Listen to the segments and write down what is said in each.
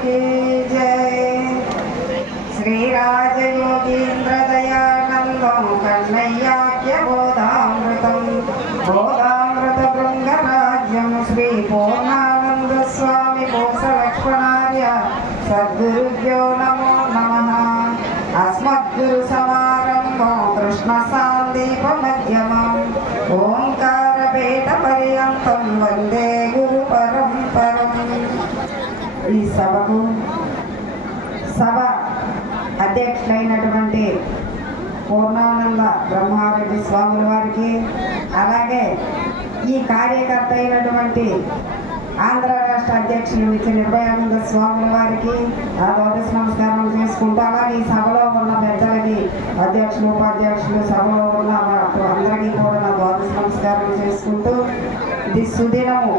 की जय। श्री राजयोगीन्द्र दयानंदं कन्हैयाख्य बोधामृतं बोधामृत भृंगराज्यं श्री पूर्णानंद स्वामी कोसलक्ष्मणार्य सद्गुरुभ्यो नमो नमः। अस्मद्गुरु समारंभं कृष्ण सान्दीप मध्यमम् ओंकारपेट पर्यन्तं वंदे गुरु परंपरम्। ఈ సభకు సభ అధ్యక్షులైనటువంటి పూర్ణానంద బ్రహ్మారెడ్డి స్వాముల వారికి, అలాగే ఈ కార్యకర్త అయినటువంటి ఆంధ్ర రాష్ట్ర అధ్యక్షులు విచ్చి నిర్భయానంద స్వాముల వారికి ఆ ద్వాదశ నమస్కారం చేసుకుంటూ, అలాగే ఈ సభలో ఉన్న పెద్దలకి, అధ్యక్షులు ఉపాధ్యక్షులు, సభలో ఉన్న అందరికీ కూడా నా ద్వాదశ నమస్కారం చేసుకుంటూ, ఇది సుదినము,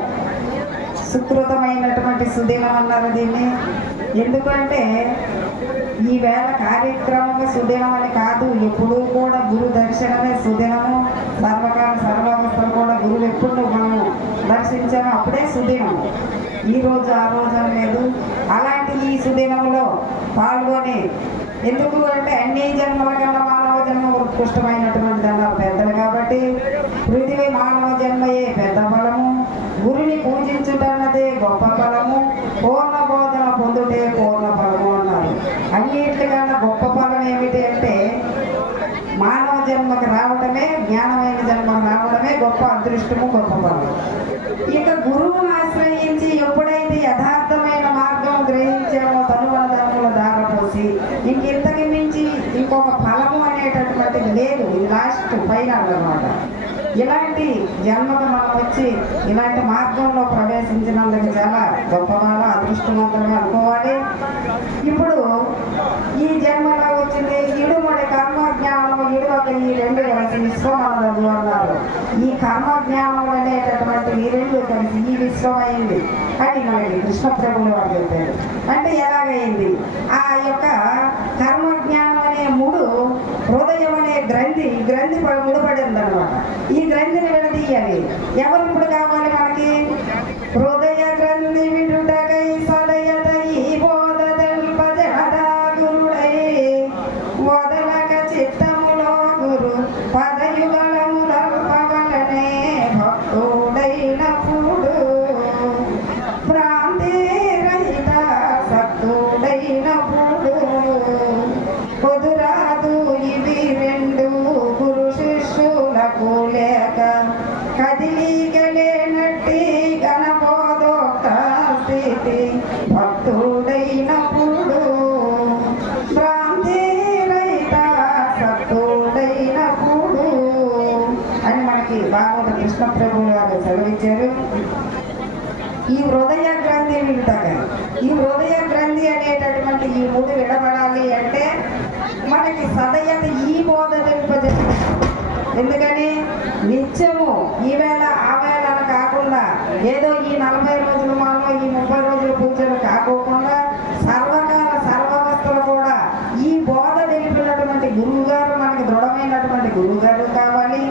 సుకృతమైనటువంటి సుదినం అన్నారు దీన్ని. ఎందుకంటే ఈవేళ కార్యక్రమం సుదినం అని కాదు, ఎప్పుడూ కూడా గురు దర్శనమే సుదినము. సర్వకాల సర్వావస్థలు కూడా గురువు ఎప్పుడు మనము దర్శించాము అప్పుడే సుదినం. ఈరోజు ఆ రోజు లేదు. అలాంటి ఈ సుదినంలో పాల్గొని, ఎందుకు అంటే అన్ని జన్మల కన్నా మానవ జన్మ ఉత్కృష్టమైనటువంటి అన్నారు పెద్దలు. కాబట్టి పృథివీ మానవ జన్మయే పెద్ద ఫలము, గురుని పూజించుటన్నదే గొప్ప ఫలము, పూర్ణ బోధన పొందుటే పూర్ణ ఫలము అన్నారు. అన్నిటికన్నా గొప్ప ఫలం ఏమిటి అంటే మానవ జన్మకు రావడమే, జ్ఞానమైన జన్మకు రావడమే గొప్ప అదృష్టము, గొప్ప ఫలం. ఇక గురువును ఆశ్రయించి ఎప్పుడైతే యథార్థమైన మార్గం గ్రహించామో తనువన ధర్మముల దారపోసి ఇంకెంతకి మించి ఇంకొక ఫలము అనేటటువంటిది లేదు. ఇది లాస్ట్ ఫైనల్ అన్నమాట. ఇలాంటి జన్మకు మనం వచ్చి ఇలాంటి మార్గంలో ప్రవేశించినందుకు చాలా గొప్పవాళ్ళ అదృష్టవంతులుగా అనుకోవాలి. ఇప్పుడు ఈ జన్మలో వచ్చింది ఇడుమడి కర్మజ్ఞానం, ఇడువక ఈ రెండు కలిసి విశ్వమనదు అన్నారు. ఈ కర్మజ్ఞానం అనేటటువంటి ఈ రెండు కలిసి ఈ విశ్వం అయింది అని మనకి కృష్ణ ప్రభువులు వారు చెప్పారు. అంటే ఎలాగైంది? ఆ యొక్క కర్మజ్ఞానం అనే మూడు హృదయం అనే గ్రంథి ముడిపడింది అనమాట. ఈ గ్రంథిని విడదీయాలి. ఎవరు ఇప్పుడు కావాలి మనకి? హృదయ గ్రంథి విడుటకై సదయత ఈ బోధ తెల్పజడా గురుడై వదలక చిత్తములో గురు పదయుగలము దల్పవలనే భక్తుడైనప్పుడు భ్రాంతి రహిత సక్తుడైనప్పుడు కుదురాదు ఇవి రెండు గురు శిష్యులకు లేక కదిలికలేనట్టి గణబోధోక్త స్థితి భక్తుడైనప్పుడు భ్రాంతి రహిత సక్తుడైనప్పుడు అని మనకి భాగవత కృష్ణ ప్రభువు గారు సెలవిచ్చారు. ఈ హృదయ గ్రంథి వింటాక ఈ హృదయ గ్రంథి అనేటటువంటి ఈ మూడు విడబడాలి అంటే మనకి సదయత ఈ బోధ తెలుపజేస్తుంది. ఎందుకని నిత్యము ఈవేళ ఆవేళ కాకుండా ఏదో ఈ 40 రోజులు మాలో ఈ 30 రోజులు పూజలు కాకోకుండా సర్వకాల సర్వావస్థలు కూడా ఈ బోధ తెలిపినటువంటి గురువు గారు, మనకి దృఢమైనటువంటి గురువు గారు కావాలి.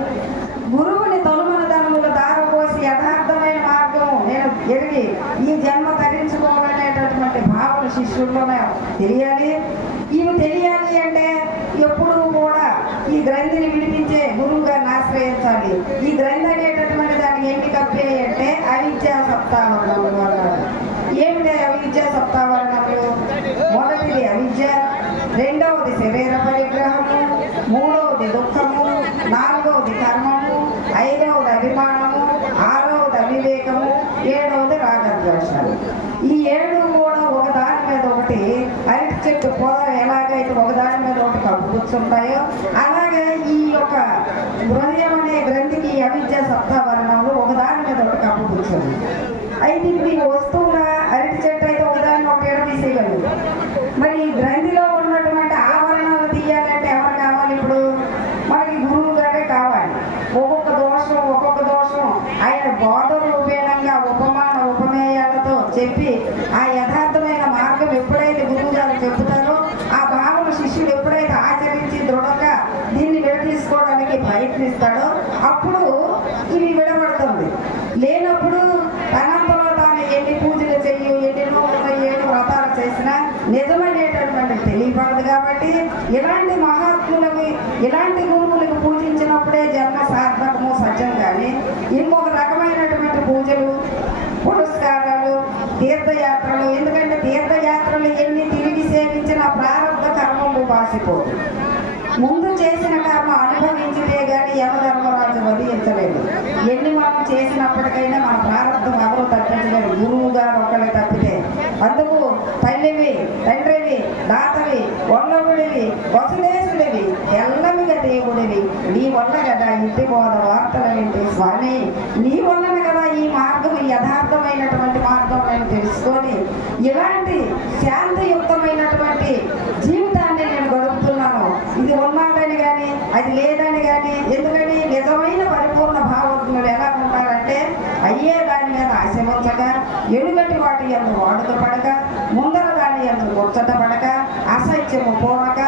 గురువుని తొలుమన ధనముల దారపోసి యథార్థమైన మార్గం నేను ఎరిగి ఈ జన్మ ధరించుకోవాలనేటటువంటి భావన శిష్యుల్లోనే తెలియాలి. ఇవి తెలియాలి అంటే ఎప్పుడూ కూడా ఈ గ్రంథిని విడిపించే గురువు గారిని ఆశ్రయించాలి. ఈ గ్రంథి అనేటటువంటి దానికి ఏంటి కప్పే అంటే అవిద్యా సప్తావరణములు అన్నారు. ఏమిటి అవిద్యా సప్తావరణములు? మొదటిది అవిద్య, రెండవది శరీర పరిగ్రహము, మూడవది దుఃఖము, నాలుగవది కర్మము, ఐదవది అభిమానము, ఆరవది అవివేకము, ఏడవది రాగద్వేషాలు. ఈ ఏడు కూడా ఒకదాని మీద ఒకటి అరటి చెట్టు పొద ఎలాగైతే ఒకదాని మీద ఒకటి కప్పు కూర్చుంటాయో అలాగే ఈ యొక్క హృదయం అనే గ్రంథికి అవిద్య సప్తావరణంలో ఒకదాని మీద ఒకటి కప్పు కూర్చుంది. అయితే ఇప్పుడు ఈ వస్తువుల అరటి చెట్టు అయితే ఒకదాన్ని ఒక ఏడు తీసేయగలదు. మరి ఈ గ్రంథిలో ఉన్నటువంటి ఆవరణాలు తీయాలంటే ఎవరు కావాలి? ఇప్పుడు మనకి గురువు గారే కావాలి. ఒక్కొక్క దోషం ఆయన బోధ రూపేణంగా ఉపమాన ఉపమేయాలతో చెప్పి ఆ యథార్థమైన మార్గం ఎప్పుడైతే గురువు గారు చెబుతారో ఆ భావన శిష్యుడు ఎప్పుడైతే ఆచరించి దృఢంగా దీన్ని విడదీసుకోవడానికి ప్రయత్నిస్తాడో అప్పుడు ఇవి విడబడుతుంది. లేనప్పుడు తనంతలో తాను ఎన్ని పూజలు చెయ్యి, ఎన్ని వ్రతాలు నిజమనేటటువంటి తెలియపడదు కాబట్టి ఇలాంటి మహాత్ములకి ఇలాంటి గురువులకు పూజించినప్పుడే జన్మ సార్థకము సత్యం. కానీ ఇంకొక రకమైనటువంటి పూజలు పురస్కారాలు తీర్థయాత్రలు, ఎందుకంటే తీర్థయాత్రలు ఎన్ని తిరిగి సేవించిన ప్రారంభ కర్మము బాసిపోదు. ముందు చేసిన కర్మ అనుభవించితే కానీ యమధర్మరాజు వదిలించలేదు. ఎన్ని మనం చేసినప్పటికైనా మన ప్రారంభం ఎవరు తప్పించలేరు, గురువు గారు ఒకళ్ళే తప్పితే. అందుకు తల్లివి, తండ్రివి, దాతవి, వల్లవుడివి, వసుదేశుడివి, ఎల్లమిగా దేవుడివి, నీ వల్ల కదా ఇంటి బోధ వార్తలు ఏంటి స్వామి, నీ వలన కదా ఈ మార్గం యథార్థమైనటువంటి మార్గం నేను తెలుసుకొని ఇలాంటి శాంతియుక్తమైనటువంటి జీవితాన్ని నేను గడుపుతున్నాను. ఇది ఉన్నాడని కానీ అది లేదని కానీ, ఎందుకని నిజమైన పరిపూర్ణ భావజ్ఞులు ఎలా ఉంటారంటే అయ్యే దాని మీద ఆశ ఉంచక, ఎలుగటి వాటి ఎందు వాడుక పడక, ముందర దాని ఎందు ముచ్చట పడక, అసత్యము పోనక,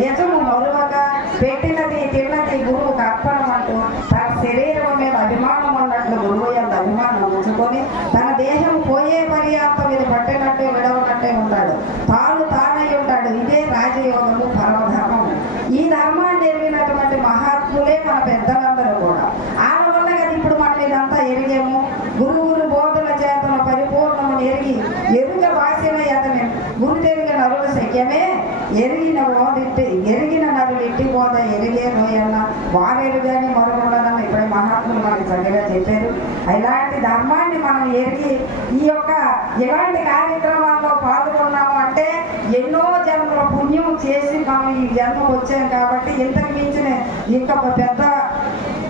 నిజము మరువక, పెట్టినది తిన్నది గురువుకు అర్పణం అంటూ తన శరీరం మీద అభిమానం ఉన్నట్లు గురువు ఎందు అభిమానం ఉంచుకొని తన దేహం పోయే పర్యాంతం ఇది పట్టినట్టే విడవనట్టే ఉంటాడు. తానై ఉంటాడు. ఇదే రాజయోగము, పరమధర్మము. ఈ ధర్మాన్ని ఎరిగినటువంటి మహాత్ములే మన పెద్దలందరూ కూడా. వాళ్ళ వల్ల కదా ఇప్పుడు మనం ఇదంతా ఎరిగాము. గురువులు బోధన చేతన పరిపూర్ణము ఎరుగ భాషల అతని గురు తెరిగిన నరుల శక్యమే ఎరిగిన నరులు ఇంటి బోధ ఎరిగే నోయన్న వారెరుగాని మరుగుండదన్న ఇప్పుడే మహాత్ములు మనకి చక్కగా చెప్పారు. ఇలాంటి ధర్మాన్ని మనం ఎరిగి ఈ యొక్క ఇలాంటి కార్యక్రమాల్లో పాల్గొన్నాము అంటే ఎన్నో జన్మల పుణ్యం చేసి మనం ఈ జన్మ వచ్చాం కాబట్టి ఇంతకు మించిన ఇంకా పెద్ద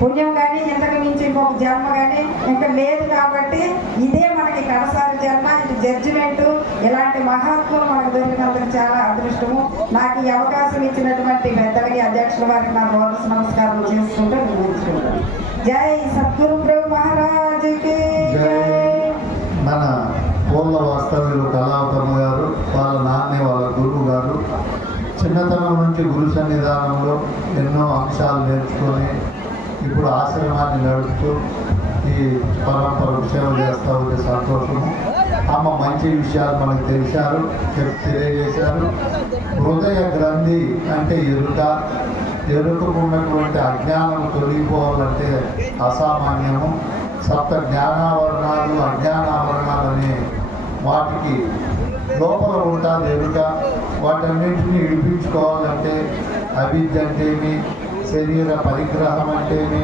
పుణ్యం కానీ ఇంతకు మించి ఇంకొక జన్మ కానీ ఇంకా లేదు. కాబట్టి ఇదే మనకి కడసారి జన్మ, ఇది జడ్జిమెంటు. ఇలాంటి మహాత్ములు మనకు దొరికినందుకు చాలా అదృష్టము. నాకు ఈ అవకాశం ఇచ్చినటువంటి పెద్దలకి, అధ్యక్షుల వారికి నా రోజు నమస్కారం చేసుకుంటూ నిర్వహించుకుంటాను. జై సద్గురు ప్రభు మహారాజుకి మన పూర్ణ వాస్తవ్యులు కళావతమ్మ గారు, వాళ్ళ నాన్నే వాళ్ళ గురువు గారు చిన్నతనం నుంచి గురు సన్నిధానంలో ఎన్నో అంశాలు నేర్చుకొని ఇప్పుడు ఆశ్రమాన్ని నడుపుతూ ఈ పరంపరకు సేవ చేస్తూ ఉండే సంతోషము. అమ్మ మంచి విషయాలు మనకు తెలియజేశారు. హృదయ గ్రంథి అంటే ఎరుకకు ఉన్నటువంటి అజ్ఞానం తొలగిపోవాలంటే అసామాన్యము. సప్త జ్ఞానావరణాలు, అజ్ఞానావరణాలు అనే వాటికి లోపల ఉంటుంది ఎరుక. వాటన్నింటినీ విడిపించుకోవాలంటే అవిద్య అంటేమి, శరీర పరిగ్రహం అంటేమి,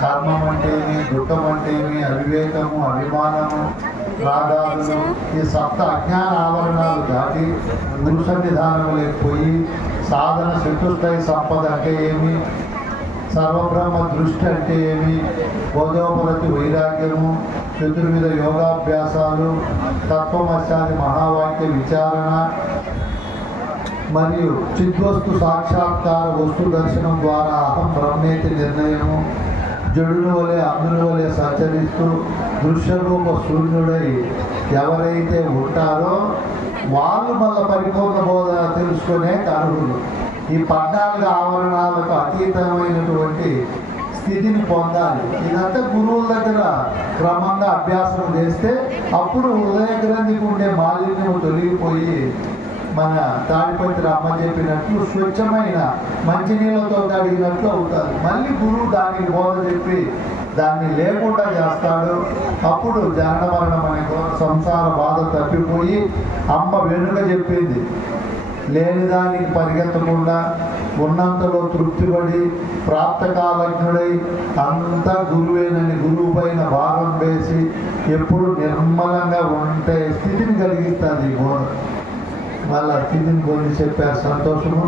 కర్మం అంటేమి, దుఃఖం అంటేమి, అవివేకము, అభిమానము, రాగాలు, ఈ సప్త అజ్ఞాన ఆవరణాలు దాటి గురు సన్నిధానంలోకి పోయి సాధన చతుష్టయ సంపద అంటే ఏమి, సర్వబ్రహ్మ దృష్టి అంటే ఏమి, బోధోపరతి వైరాగ్యము, చతుర్విధ యోగాభ్యాసాలు, తత్వమశాది మహావాక్య విచారణ మరియు చిద్వస్తు సాక్షాత్కార వస్తు దర్శనం ద్వారా అహం బ్రహ్మేతి నిర్ణయము, జడుల వలె అందుల వలె సంచరిస్తూ దృశ్యరూప శూన్యుడై ఎవరైతే ఉంటారో వాళ్ళు మళ్ళీ పరిపూర్ణ బోధన తెలుసుకునే అర్హులు. ఈ 14 ఆవరణాలకు అతీతమైనటువంటి స్థితిని పొందాలి. ఇదంతా గురువుల దగ్గర క్రమంగా అభ్యాసం చేస్తే అప్పుడు హృదయ గ్రంథికి ఉండే మాలిన్యం తొలగిపోయి మన తాడిపత్రి అమ్మ చెప్పినట్లు స్వచ్ఛమైన మంచినీళ్ళతో కడిగినట్లు అవుతారు. మళ్ళీ గురువు దానికి బోధ చెప్పి దాన్ని లేకుండా చేస్తాడు. అప్పుడు జనన మరణం అనే సంసార బాధ తప్పిపోయి అమ్మ వెనుక చెప్పింది లేని దానికి పరిగెత్తకుండా ఉన్నంతలో తృప్తిపడి ప్రాప్తకాలజ్ఞుడై అంతా గురువేనని గురువు పైన భారం వేసి ఎప్పుడు నిర్మలంగా ఉంటే స్థితిని కలిగిస్తుంది ఈ బోధ. మళ్ళా స్థితిని పొంది చెప్పారు. సంతోషము.